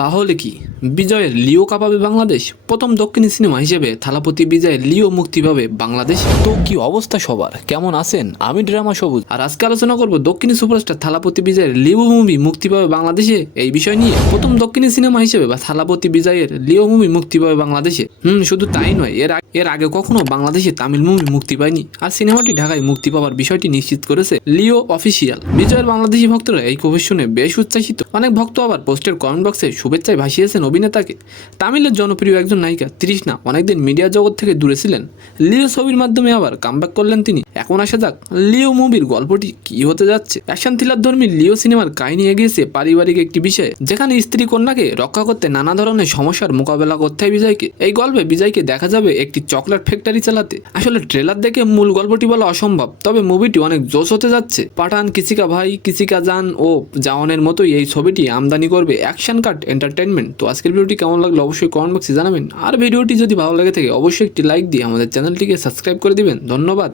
তাহলে কি বিজয়ের লিও কাঁপাবে বাংলাদেশ? প্রথম দক্ষিণী সিনেমা হিসেবে থালাপতি বিজয়ের লিও মুক্তি পাবে বাংলাদেশ। তো কি অবস্থা সবার, কেমন আছেন? আমি ড্রামা সবুজ, আর আজকে আলোচনা করব দক্ষিণী সুপারস্টার থালাপতি বিজয়ের লিও মুভি মুক্তি পাবে বাংলাদেশে এই বিষয় নিয়ে। প্রথম দক্ষিণী সিনেমা হিসেবে বা থালাপতি বিজয়ের লিও মুভি মুক্তি পাবে বাংলাদেশে। শুধু তাই নয়, এর আগে কখনো বাংলাদেশে তামিল মুভি মুক্তি পায়নি, আর সিনেমাটি ঢাকায় মুক্তি পাওয়ার বিষয়টি নিশ্চিত করেছে লিও অফিসিয়াল। বিজয়ের বাংলাদেশি ভক্তরা এই খবর শুনে বেশ উচ্ছ্বাসিত। অনেক ভক্ত আবার পোস্টের কমেন্ট বক্সে শুভেচ্ছায় ভাসিয়েছেন অভিনেতাকে। তামিলের জনপ্রিয় একজন নায়িকা তৃষ্ণা অনেকদিন মিডিয়া জগৎ থেকে দূরে ছিলেন, লিও ছবির মাধ্যমে আবার কামব্যাক করলেন তিনি। এখন আসা যাক লিও মুভির গল্পটি কি হতে যাচ্ছে। অ্যাকশন থ্রিলার ধর্মী লিও সিনেমার কাহিনী এগিয়েছে পারিবারিক একটি বিষয়ে, যেখানে স্ত্রী কন্যাকে রক্ষা করতে নানা ধরনের সমস্যার মোকাবেলা করতে হয় বিজয়কে। এই গল্পে বিজয়কে দেখা যাবে একটি চকলেট ফ্যাক্টরি চালাতে। আসলে ট্রেলার দেখে মূল গল্পটি বলা অসম্ভব, তবে মুভিটি অনেক জোশ হতে যাচ্ছে। পাঠান, কিসিকা ভাই কিসিকা জান ও জাওয়ানের মতোই এই ছবিটি আমদানি করবে অ্যাকশন কাট এন্টারটেনমেন্ট। তো আজকের ভিডিওটি কেমন লাগলো অবশ্যই কমেন্ট বক্সে জানাবেন, আর ভিডিওটি যদি ভালো লাগে থাকে অবশ্যই একটি লাইক দিয়ে আমাদের চ্যানেলটিকে সাবস্ক্রাইব করে দিবেন। ধন্যবাদ।